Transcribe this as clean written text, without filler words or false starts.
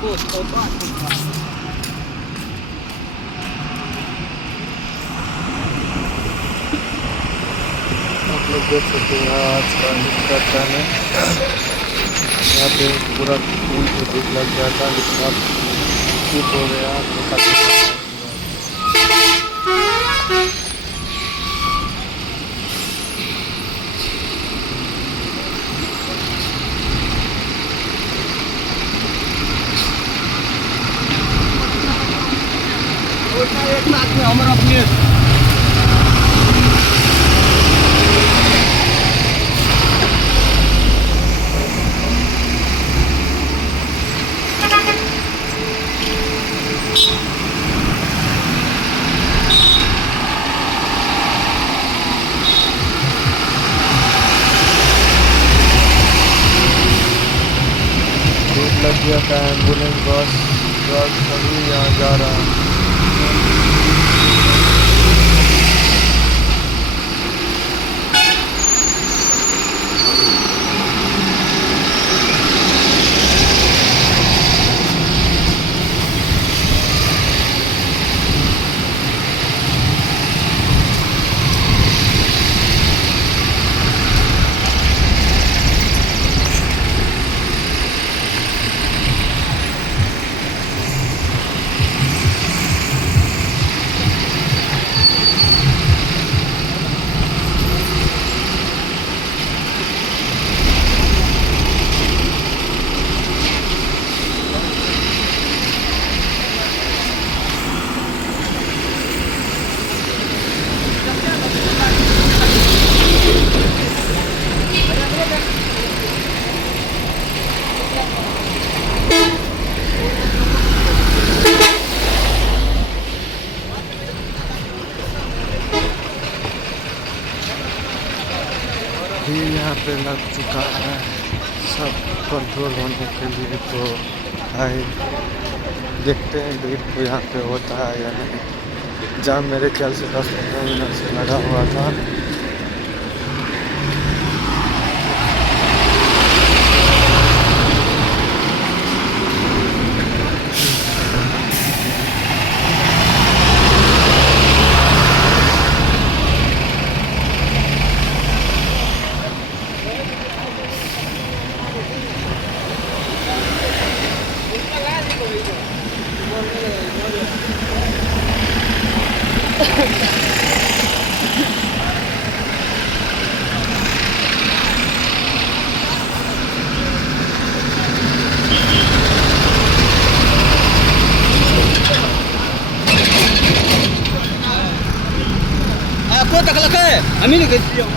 आप लोग देख सकते हैं आज का निकटता में यहाँ पे पूरा फूल को देख लग गया था, लेकिन अब ठीक हो गया तो काफी एक साथ में हमारा अपने लग गया था। एम्बुलेंस बस ट्रक सभी यहाँ जा रहा है। भी यहाँ पे लग चुका है सब कंट्रोल होने के लिए। तो भाई देखते हैं भीड़ को यहाँ पे होता है या नहीं। जाम मेरे ख्याल से 10-15 मिनट से लगा हुआ था। Aku tak kelakar. Amin ke? Yung